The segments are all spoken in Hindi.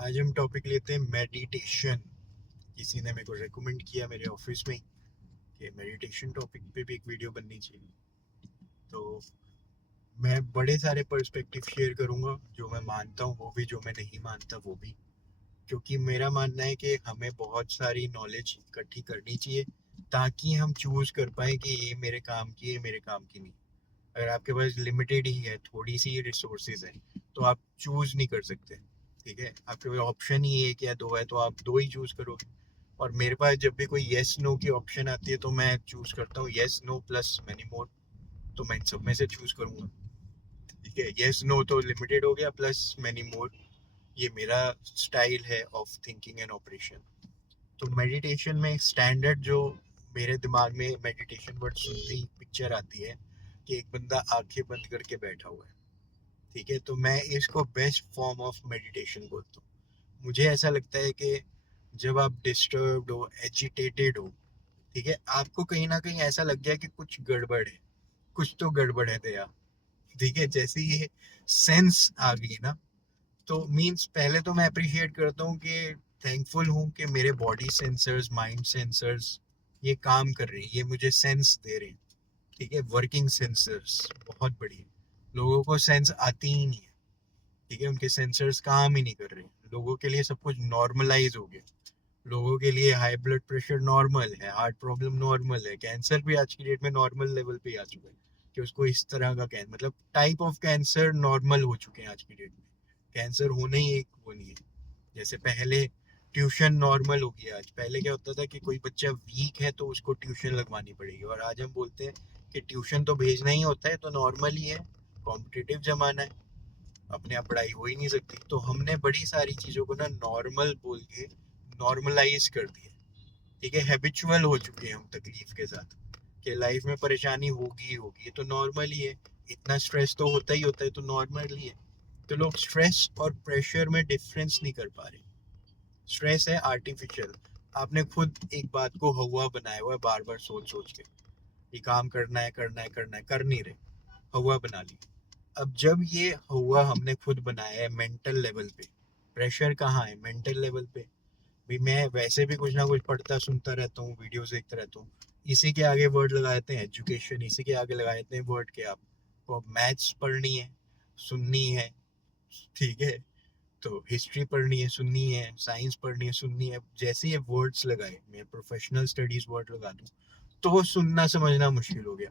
आज हम टॉपिक लेते हैं मेडिटेशन। किसी ने मेरे को रेकमेंड किया मेरे ऑफिस में कि मेडिटेशन टॉपिक पे भी एक वीडियो बननी चाहिए। तो मैं बड़े सारे पर्सपेक्टिव शेयर करूंगा, जो मैं मानता हूँ वो भी, जो मैं नहीं मानता वो भी। क्योंकि मेरा मानना है कि हमें बहुत सारी नॉलेज इकट्ठी करनी चाहिए ताकि हम चूज कर पाए कि ये मेरे काम की है, मेरे काम की नहीं। अगर आपके पास लिमिटेड ही है, थोड़ी सी रिसोर्सेज है, तो आप चूज नहीं कर सकते। ठीक है, आपके पास ऑप्शन ही एक या दो है तो आप दो ही चूज करोगे। और मेरे पास जब भी कोई येस नो की ऑप्शन आती है तो मैं चूज करता हूँ yes no plus many more. तो मैं इन सब में से चूज करूंगा। ठीक है, येस नो तो लिमिटेड हो गया, प्लस मेनी मोर ये मेरा स्टाइल है ऑफ थिंकिंग एंड ऑपरेशन। तो मेडिटेशन में स्टैंडर्ड जो मेरे दिमाग में मेडिटेशन वर्ड सुनते ही पिक्चर आती है कि एक बंदा आंखें बंद करके बैठा हुआ है। ठीक है, तो मैं इसको बेस्ट फॉर्म ऑफ मेडिटेशन बोलता हूँ। मुझे ऐसा लगता है कि जब आप डिस्टर्ब्ड हो, एजिटेटेड हो, ठीक है, आपको कहीं ना कहीं ऐसा लग गया कि कुछ गड़बड़ है, कुछ तो गड़बड़ है दया। ठीक है, जैसे ये सेंस आ गई ना, तो मीन्स पहले तो मैं अप्रिशिएट करता हूँ कि थैंकफुल हूँ कि मेरे बॉडी सेंसर्स, माइंड सेंसर्स ये काम कर रही है, ये मुझे सेंस दे रहे हैं। ठीक है, वर्किंग सेंसर्स बहुत बढ़िया। लोगों को सेंस आती ही नहीं है। ठीक है, उनके सेंसर्स काम ही नहीं कर रहे। लोगों के लिए सब कुछ नॉर्मलाइज हो गया। लोगों के लिए हाई ब्लड प्रेशर नॉर्मल है, हार्ट प्रॉब्लम नॉर्मल है, कैंसर भी आज की डेट में नॉर्मल लेवल पे आ चुका है कि उसको इस तरह का कैंसर, मतलब टाइप ऑफ कैंसर नॉर्मल हो चुके हैं आज की डेट में। कैंसर होना ही एक वो नहीं है। जैसे पहले ट्यूशन नॉर्मल हो गया, आज पहले क्या होता था कि कोई बच्चा वीक है तो उसको ट्यूशन लगवानी पड़ेगी, और आज हम बोलते हैं कि ट्यूशन तो भेजना ही होता है, तो नॉर्मल ही है। कॉम्पिटिटिव जमाना है, अपने आप पढ़ाई हो ही नहीं सकती। तो हमने बड़ी सारी चीजों को ना नॉर्मल बोल के नॉर्मलाइज कर दिया। ठीक है, हैबिचुअल हो चुके हैं हम तकलीफ के साथ कि लाइफ में परेशानी होगी ही होगी, ये तो नॉर्मल ही है। इतना स्ट्रेस तो होता ही होता है, तो नॉर्मल ही है। तो लोग स्ट्रेस और प्रेशर में डिफरेंस नहीं कर पा रहे। स्ट्रेस है आर्टिफिशियल। आपने खुद एक बात को हवा बनाया हुआ है, बार बार सोच सोच के ये काम करना है, करना है, करना है, कर नहीं रहे, हवा बना ली। अब जब ये हुआ हमने खुद बनाया है मेंटल लेवल पे, प्रेशर कहाँ है? मेंटल लेवल पे। भी मैं वैसे भी कुछ ना कुछ पढ़ता सुनता रहता हूँ, वीडियोस देखता रहता हूँ। इसी के आगे वर्ड लगा देते हैं एजुकेशन, इसी के आगे लगा देते हैं वर्ड के आपको मैथ्स पढ़नी है, सुननी है। ठीक है, तो हिस्ट्री पढ़नी है, सुननी है, साइंस पढ़नी है, सुननी है। जैसे ये वर्ड्स लगाए, मैं प्रोफेशनल स्टडीज वर्ड लगा दूँ तो सुनना समझना मुश्किल हो गया।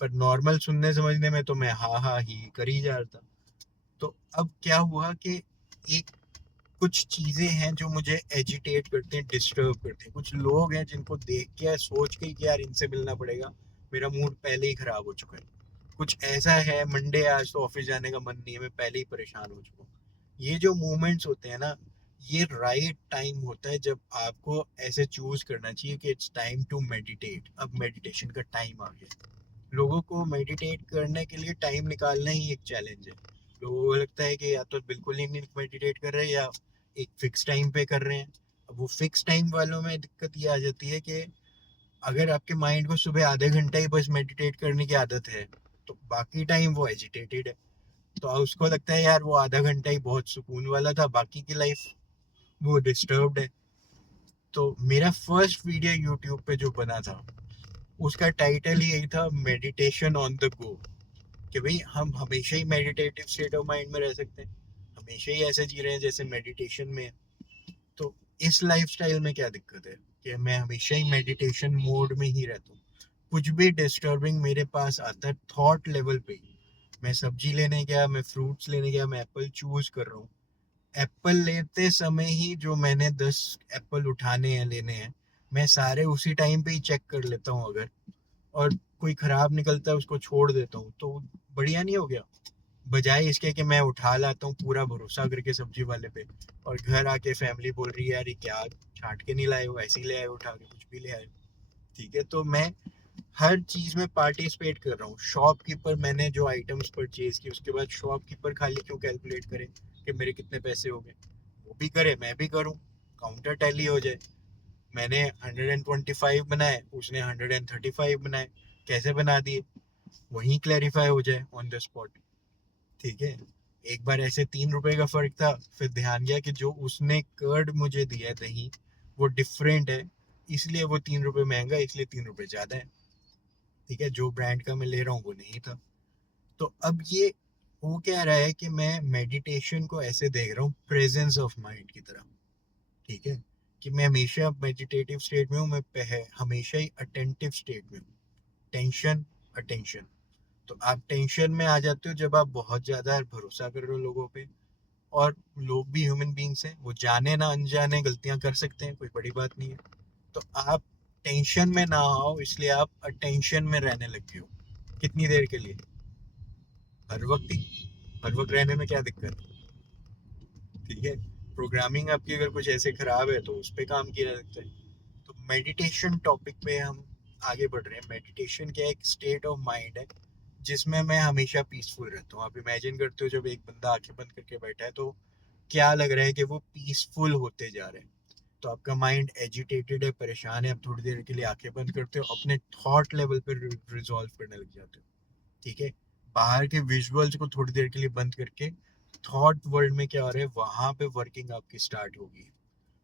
पर नॉर्मल सुनने समझने में तो मैं हा हा ही कर ही जा रहा था। तो अब क्या हुआ कि एक कुछ चीजें हैं जो मुझे एजिटेट करते हैं, डिस्टर्ब करते हैं। कुछ लोग हैं जिनको देख के सोच के कि यार इनसे मिलना पड़ेगा, मेरा मूड पहले ही खराब हो चुका है। कुछ ऐसा है, मंडे आज तो ऑफिस जाने का मन नहीं है, मैं पहले ही परेशान हो चुका हूँ। ये जो मोमेंट्स होते हैं ना, ये राइट टाइम होता है जब आपको ऐसे चूज करना चाहिए कि इट्स टाइम टू मेडिटेट। अब मेडिटेशन का टाइम आ गया। लोगों को मेडिटेट करने के लिए टाइम निकालना ही एक चैलेंज है। लोगों को लगता है कि या तो बिल्कुल ही नहीं मेडिटेट कर रहे हैं, या एक फिक्स टाइम पे कर रहे हैं। अब वो फिक्स टाइम वालों में दिक्कत ये आ जाती है कि अगर आपके माइंड को सुबह आधे घंटे ही बस मेडिटेट करने की आदत है, तो बाकी टाइम वो एजिटेटेड है। तो उसको लगता है यार वो आधा घंटा ही बहुत सुकून वाला था, बाकी की लाइफ वो डिस्टर्ब्ड है। तो मेरा फर्स्ट वीडियो यूट्यूब पे जो बना था, उसका टाइटल ही यही था, मेडिटेशन ऑन द गो। कि भाई हम हमेशा ही मेडिटेटिव स्टेट ऑफ माइंड में रह सकते हैं, हमेशा ही ऐसे जी रहे हैं जैसे मेडिटेशन में है। तो इस लाइफस्टाइल में क्या दिक्कत है कि मैं हमेशा ही मेडिटेशन मोड में ही रहता हूँ? कुछ भी डिस्टर्बिंग मेरे पास आता है थॉट लेवल पे ही। मैं सब्जी लेने गया, मैं फ्रूट्स लेने गया, मैं एप्पल चूज कर रहा हूँ। एप्पल लेते समय ही जो मैंने 10 एप्पल उठाने हैं, लेने हैं, मैं सारे उसी टाइम पे ही चेक कर लेता हूँ। अगर और कोई खराब निकलता है उसको छोड़ देता हूँ, तो बढ़िया नहीं हो गया? बजाय इसके कि मैं उठा लाता हूँ पूरा भरोसा करके सब्जी वाले पे, और घर आके फैमिली बोल रही है यार ये क्या छाट के नहीं लाए हो, ऐसे ही ले आए हो, उठा के कुछ भी ले आए हो। ठीक है, तो मैं हर चीज में पार्टिसिपेट कर रहा हूँ। शॉपकीपर, मैंने जो आइटम्स परचेज की उसके बाद शॉपकीपर खाली क्यों कैलकुलेट करे कि मेरे कितने पैसे हो गए? वो भी करे, मैं भी करूँ, काउंटर टैली हो जाए। मैंने 125 बनाए, उसने 135 बनाए, कैसे बना दिए? वहीं क्लैरिफाई हो जाए ऑन द स्पॉट। ठीक है, एक बार ऐसे 3 रुपए का फर्क था, फिर ध्यान गया कि जो उसने कर्ड मुझे दिया है दही, वो डिफरेंट है, इसलिए वो 3 रुपए महंगा, इसलिए 3 रुपए ज्यादा है। ठीक है, जो ब्रांड का मैं ले रहा हूँ वो नहीं था। तो अब ये हो क्या रहा है कि मैं मेडिटेशन को ऐसे देख रहा हूँ प्रेजेंस ऑफ माइंड की तरह। ठीक है, कि मैं हमेशा मेडिटेटिव स्टेट में हूँ, मैं हमेशा ही अटेंटिव स्टेट में हूँ। Tension, attention. तो आप टेंशन में आ जाते हो जब आप बहुत ज्यादा भरोसा कर रहे हो लोगों पे, और लोग भी ह्यूमन बींग्स हैं, वो जाने ना अनजाने गलतियां कर सकते हैं, कोई बड़ी बात नहीं है। तो आप टेंशन में ना आओ, इसलिए आप अटेंशन में रहने लगे हो। कितनी देर के लिए? हर वक्त ही। हर वक्त रहने में क्या दिक्कत है? ठीक है, प्रोग्रामिंग आपकी अगर कुछ ऐसे खराब है तो उस पर काम किया जा सकता है। तो मेडिटेशन टॉपिक पे हम आगे बढ़ रहे हैं। मेडिटेशन क्या, एक स्टेट ऑफ माइंड है जिसमें मैं हमेशा पीसफुल रहता हूँ। आप इमेजिन करते हो जब एक बंदा आंखें बंद करके बैठा है तो क्या लग रहा है कि वो पीसफुल होते जा रहे हैं। तो आपका माइंड एजिटेटेड है, परेशान है, आप थोड़ी देर के लिए आंखें बंद करते हो, अपने थॉट लेवल पर रिजॉल्व करने लग जाते हो। ठीक है, बाहर के विजुअल्स को थोड़ी देर के लिए बंद करके थॉट वर्ल्ड में क्या हो रहा है वहां पे वर्किंग आपकी स्टार्ट होगी।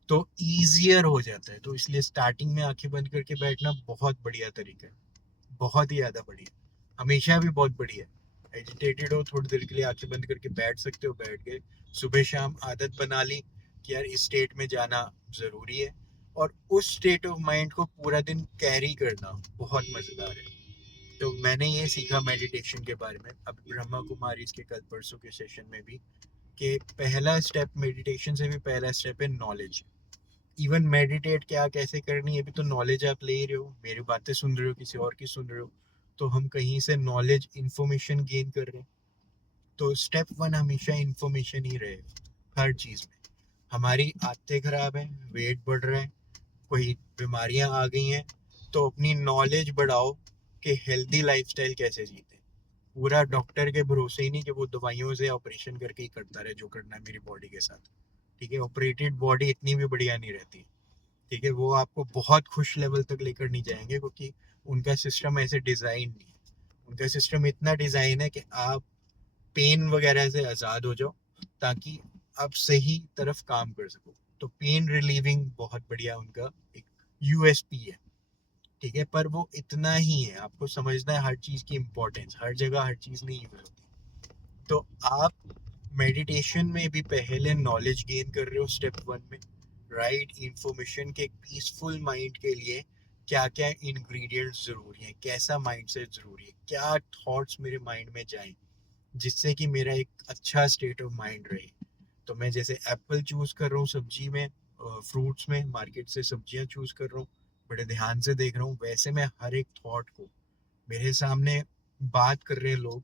तो ईजियर हो जाता है। तो इसलिए स्टार्टिंग में आंखें बंद करके बैठना बहुत बढ़िया तरीका है, बहुत ही ज्यादा बढ़िया, हमेशा भी बहुत बढ़िया। एजिटेटेड हो, थोड़ी देर के लिए आंखें बंद करके बैठ सकते हो, बैठ गए। सुबह शाम आदत बना ली कि यार इस स्टेट में जाना जरूरी है, और उस स्टेट ऑफ माइंड को पूरा दिन कैरी करना बहुत मजेदार है। तो मैंने ये सीखा मेडिटेशन के बारे में अब ब्रह्मा कुमारी के कल परसों के सेशन में भी, कि पहला स्टेप मेडिटेशन से भी पहला स्टेप है नॉलेज। इवन मेडिटेट क्या कैसे करनी है भी तो नॉलेज आप ले ही रहे हो, मेरी बातें सुन रहे हो, किसी और की सुन रहे हो, तो हम कहीं से नॉलेज इंफॉर्मेशन गेन कर रहे हैं। तो स्टेप वन हमेशा इंफॉर्मेशन ही रहेगा हर चीज में। हमारी आदतें खराब है, वेट बढ़ रहा है, कोई बीमारियां आ गई हैं, तो अपनी नॉलेज बढ़ाओ कि हेल्दी लाइफस्टाइल कैसे जीते। पूरा डॉक्टर के भरोसे ही नहीं कि वो दवाइयों से ऑपरेशन करके ही करता रहे जो करना है मेरी बॉडी के साथ। ठीक है, ऑपरेटेड बॉडी इतनी भी बढ़िया नहीं रहती। ठीक है, वो आपको बहुत खुश लेवल तक लेकर नहीं जाएंगे, क्योंकि उनका सिस्टम ऐसे डिजाइन नहीं है। उनका सिस्टम इतना डिजाइन है कि आप पेन वगैरह से आजाद हो जाओ, ताकि आप सही तरफ काम कर सको। तो पेन रिलीविंग बहुत बढ़िया उनका एक यूएसपी है। ठीक है, पर वो इतना ही है, आपको समझना है हर चीज की इंपॉर्टेंस, हर जगह हर चीज नहीं यूज होती। तो आप मेडिटेशन में भी पहले नॉलेज गेन कर रहे हो स्टेप वन में, राइट इंफॉर्मेशन के एक पीसफुल माइंड के लिए क्या क्या इंग्रेडिएंट्स जरूरी है, कैसा माइंडसेट जरूरी है, क्या थॉट्स मेरे माइंड में जाएं जिससे कि मेरा एक अच्छा स्टेट ऑफ माइंड रहे। तो मैं जैसे एप्पल चूज कर रहा हूँ सब्जी में, फ्रूट्स में, मार्केट से सब्जियां चूज कर रहा हूँ, बड़े ध्यान से देख रहा हूँ, वैसे मैं हर एक थॉट को, मेरे सामने बात कर रहे हैं लोग,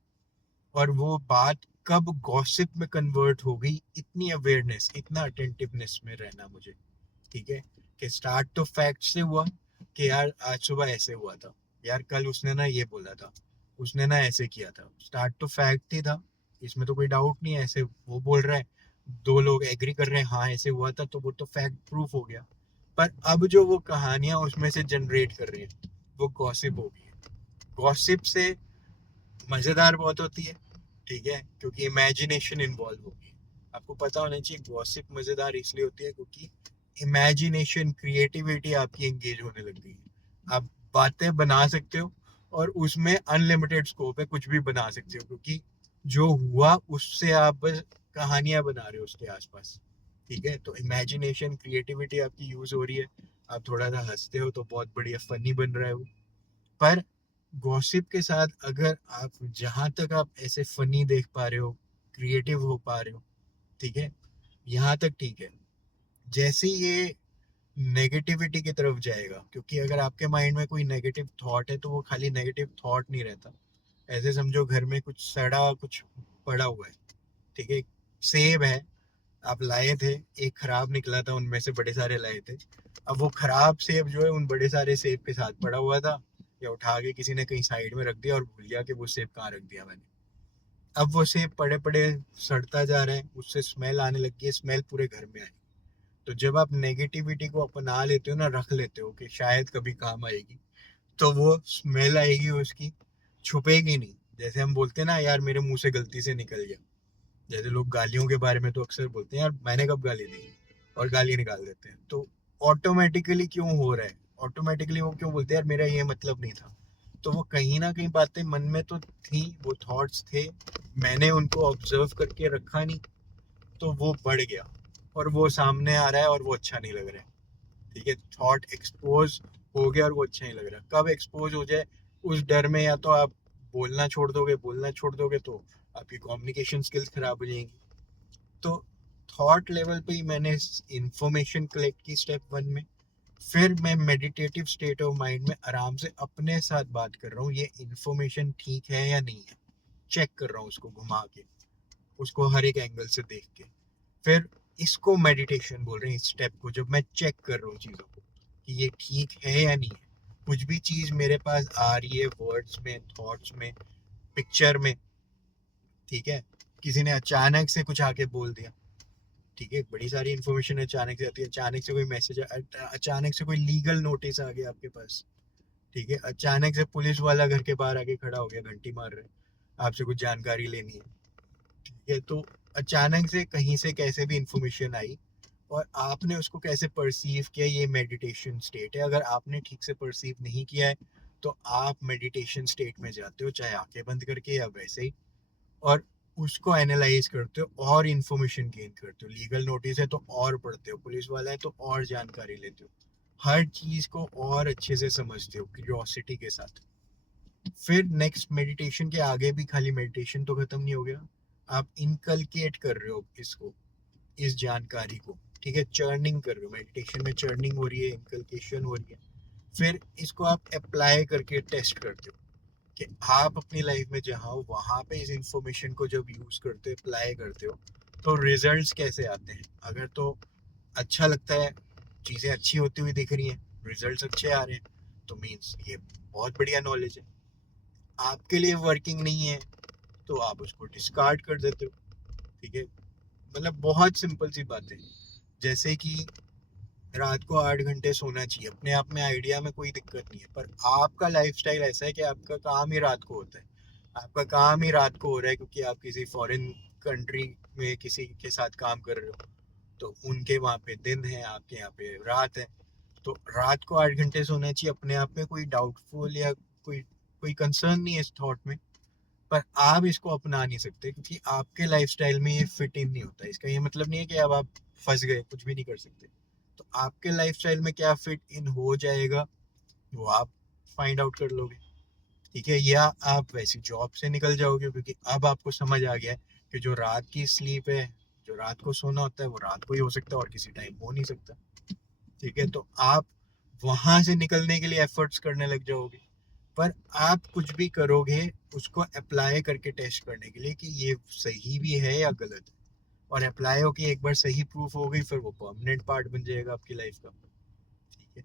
और वो बात कब गॉसिप में कन्वर्ट हो गई, इतनी अवेयरनेस, इतना अटेंटिवनेस में रहना मुझे। ठीक है, कि स्टार्ट तो फैक्ट से हुआ कि यार आज सुबह ऐसे हुआ था, यार कल उसने ना ये बोला था, उसने ना ऐसे किया था, स्टार्ट तो फैक्ट ही था, इसमें तो कोई डाउट नहीं है। ऐसे वो बोल रहा है, दो लोग एग्री कर रहे हैं हाँ ऐसे हुआ था, तो वो तो फैक्ट प्रूफ हो गया। पर अब जो वो कहानियां उसमें से जनरेट कर रहे हैं वो गॉसिप हो गई है। गॉसिप से मजेदार बहुत होती है। ठीक है, क्योंकि इमेजिनेशन इन्वॉल्व होगी। आपको पता होना चाहिए गॉसिप मजेदार इसलिए होती है क्योंकि इमेजिनेशन, क्रिएटिविटी आपकी एंगेज होने लग गई है। आप बातें बना सकते हो, और उसमें अनलिमिटेड स्कोप है, कुछ भी बना सकते हो, क्योंकि जो हुआ उससे आप बस कहानियां बना रहे हो उसके आसपास। ठीक है, तो इमेजिनेशन, क्रिएटिविटी आपकी यूज हो रही है। आप थोड़ा सा हंसते हो तो बहुत बढ़िया फनी बन रहा है वो। पर गॉसिप के साथ अगर आप, जहां तक आप ऐसे फनी देख पा रहे हो, क्रिएटिव हो पा रहे हो, ठीक है, यहाँ तक ठीक है। जैसे ये नेगेटिविटी की तरफ जाएगा, क्योंकि अगर आपके माइंड में कोई नेगेटिव थॉट है तो वो खाली नेगेटिव थॉट नहीं रहता। ऐसे समझो घर में कुछ सड़ा कुछ पड़ा हुआ है। ठीक है, सेब है, आप लाए थे, एक खराब निकला था, उनमें से बड़े सारे लाए थे। अब वो खराब सेब जो है उन बड़े सारे सेब के साथ पड़ा हुआ था, या उठा के किसी ने कहीं साइड में रख दिया और भूल गया कि वो सेब कहाँ रख दिया मैंने। अब वो सेब पड़े पड़े सड़ता जा रहा है, उससे स्मेल आने लगी है, स्मेल पूरे घर में आई। तो जब आप नेगेटिविटी को अपना लेते हो ना, रख लेते हो कि शायद कभी काम आएगी, तो वो स्मेल आएगी उसकी, छुपेगी नहीं। जैसे हम बोलते हैं ना यार मेरे मुंह से गलती से निकल गया, जैसे लोग गालियों के बारे में तो अक्सर बोलते हैं यार मैंने कब गाली दी, और गाली निकाल देते हैं। तो ऑटोमेटिकली क्यों हो रहा है, ऑटोमेटिकली वो क्यों बोलते हैं यार मेरा ये मतलब नहीं था। तो वो कहीं ना कहीं बातें मन में तो थी, वो थॉट्स थे, मैंने उनको ऑब्जर्व करके रखा नहीं, तो वो बढ़ गया और वो सामने आ रहा है और वो अच्छा नहीं लग रहा है। ठीक है, थॉट एक्सपोज हो गया और वो अच्छा नहीं लग रहा। कब एक्सपोज हो जाए उस डर में, या तो आप बोलना छोड़ दोगे तो आपकी कम्युनिकेशन स्किल्स खराब हो जाएंगी। तो थॉट लेवल पे ही मैंने इंफॉर्मेशन कलेक्ट की स्टेप वन में। फिर मैं मेडिटेटिव स्टेट ऑफ माइंड में आराम से अपने साथ बात कर रहा हूँ, ये इंफॉर्मेशन ठीक है या नहीं है, चेक कर रहा हूँ उसको घुमा के, उसको हर एक एंगल से देख के। फिर इसको मेडिटेशन बोल रहे हैं, इस स्टेप को जब मैं चेक कर रहा हूँ चीज़ों को कि ये ठीक है या नहीं है। कुछ भी चीज़ मेरे पास आ रही है वर्ड्स में, थॉट्स में, पिक्चर में, ठीक है, किसी ने अचानक से कुछ आके बोल दिया, ठीक है, बड़ी सारी इन्फॉर्मेशन अचानक से आती है, अचानक से कोई मैसेज, अचानक से कोई लीगल नोटिस आ गया आपके पास, ठीक है, अचानक से पुलिस वाला घर के बाहर आके खड़ा हो गया, घंटी मार रहे, आपसे कुछ जानकारी लेनी है, ठीक है। तो अचानक से कहीं से कैसे भी इंफॉर्मेशन आई और आपने उसको कैसे परसीव किया, ये मेडिटेशन स्टेट है। अगर आपने ठीक से परसीव नहीं किया है तो आप मेडिटेशन स्टेट में जाते हो, चाहे आंखें बंद करके या वैसे ही, और उसको एनालाइज करते हो और इंफॉर्मेशन गेन करते हो। लीगल नोटिस है तो और पढ़ते हो, पुलिस वाला है तो और जानकारी लेते हो, हर चीज को और अच्छे से समझते हो क्यूरियोसिटी के साथ। फिर नेक्स्ट मेडिटेशन के आगे भी खाली मेडिटेशन तो खत्म नहीं हो गया, आप इनकलकेट कर रहे हो इसको, इस जानकारी को, ठीक है, चर्निंग कर रहे हो, मेडिटेशन में चर्निंग हो रही है, इनकलकेशन हो रही है। फिर इसको आप अप्लाई करके टेस्ट करते हो कि आप अपनी लाइफ में जहाँ हो वहाँ पे इस इंफॉर्मेशन को जब यूज करते हो, अप्लाई करते हो, तो रिजल्ट्स कैसे आते हैं। अगर तो अच्छा लगता है, चीज़ें अच्छी होती हुई दिख रही हैं, रिजल्ट्स अच्छे आ रहे हैं, तो मीन्स ये बहुत बढ़िया नॉलेज है। आपके लिए वर्किंग नहीं है तो आप उसको डिस्कार्ड कर देते हो, ठीक है। मतलब बहुत सिंपल सी बात है। जैसे कि रात को 8 घंटे सोना चाहिए, अपने आप में आइडिया में कोई दिक्कत नहीं है, पर आपका लाइफस्टाइल ऐसा है कि आपका काम ही रात को होता है, आपका काम ही रात को हो रहा है क्योंकि आप किसी फॉरेन कंट्री में किसी के साथ काम कर रहे हो, तो उनके वहाँ पे दिन है, आपके यहाँ पे रात है। तो रात को 8 घंटे सोना चाहिए, अपने आप में कोई डाउटफुल या कोई कोई कंसर्न नहीं है इस थॉट में। पर आप इसको अपना नहीं सकते क्योंकि आपके लाइफस्टाइल में ये फिट इन नहीं होता। इसका ये मतलब नहीं है कि अब आप फंस गए, कुछ भी नहीं कर सकते। तो आपके लाइफस्टाइल में क्या फिट इन हो जाएगा वो आप फाइंड आउट कर लोगे, ठीक है। या आप वैसी जॉब से निकल जाओगे क्योंकि अब आपको समझ आ गया है कि जो रात की स्लीप है, जो रात को सोना होता है वो रात को ही हो सकता है और किसी टाइम हो नहीं सकता, ठीक है। तो आप वहां से निकलने के लिए एफर्ट्स करने लग जाओगे। पर आप कुछ भी करोगे उसको अप्लाई करके टेस्ट करने के लिए कि ये सही भी है या गलत है, और अप्लाई होके एक बार सही प्रूफ हो गई फिर वो परमानेंट पार्ट बन जाएगा आपकी लाइफ का, ठीक है।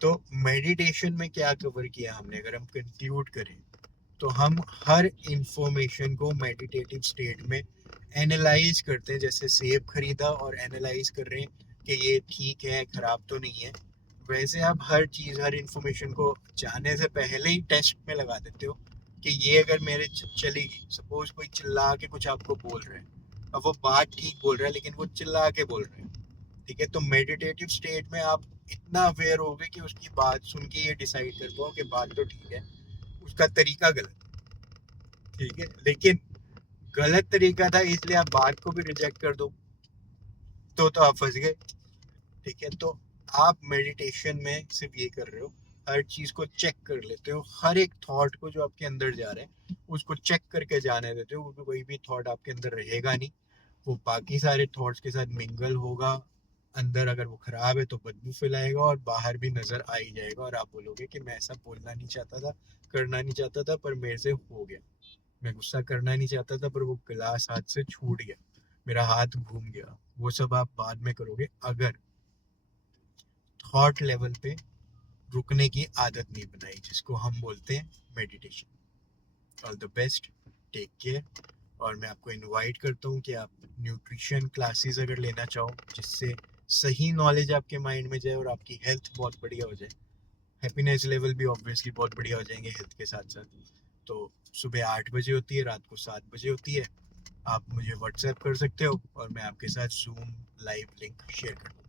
तो मेडिटेशन में क्या कवर किया हमने, अगर हम कंक्लूड करें तो हम हर इंफॉर्मेशन को मेडिटेटिव स्टेट में एनालाइज करते हैं। जैसे सेब खरीदा और एनालाइज कर रहे हैं कि ये ठीक है, खराब तो नहीं है, वैसे आप हर चीज़, हर इंफॉर्मेशन को जाने से पहले ही टेस्ट में लगा देते हो कि ये अगर मेरे चलेगी। सपोज कोई चिल्ला के कुछ आपको बोल रहा है, अब वो बात ठीक बोल रहा है लेकिन वो चिल्ला के बोल रहे हैं, ठीक है। तो मेडिटेटिव स्टेट में आप इतना अवेयर हो गए कि उसकी बात सुन के ये डिसाइड कर पाओ कि बात तो ठीक है, उसका तरीका गलत, ठीक है। लेकिन गलत तरीका था इसलिए आप बात को भी रिजेक्ट कर दो तो आप फंस गए, ठीक है। तो आप मेडिटेशन में सिर्फ ये कर रहे हो, हर चीज को चेक कर लेते हो, हर एक थॉट को जो आपके अंदर जा रहा है उसको चेक करके जाने देते हो, क्योंकि कोई भी थॉट आपके अंदर रहेगा नहीं, वो बाकी सारे थॉट्स के साथ मिंगल होगा। अंदर अगर वो खराब है तो बदबू फैलाएगा और बाहर भी नजर आ ही जाएगा, और आप बोलोगे कि मैं ऐसा बोलना नहीं चाहता था, करना नहीं चाहता था, पर मेरे से हो गया। मैं गुस्सा करना नहीं चाहता था पर वो गिलास हाथ से छूट गया, मेरा हाथ घूम गया। वो सब आप बाद में करोगे अगर थॉट लेवल पे रुकने की आदत नहीं बनाई, जिसको हम बोलते हैं meditation. All the best, take care. और मैं आपको इनवाइट करता हूँ कि आप न्यूट्रिशन क्लासेस अगर लेना चाहो जिससे सही नॉलेज आपके माइंड में जाए और आपकी हेल्थ बहुत बढ़िया हो जाए, हैप्पीनेस लेवल भी ऑब्वियसली बहुत बढ़िया हो जाएंगे हेल्थ के साथ साथ। तो सुबह 8 बजे होती है, रात को 7 बजे होती है। आप मुझे व्हाट्सएप कर सकते हो और मैं आपके साथ जूम लाइव लिंक शेयर कर दूँगा।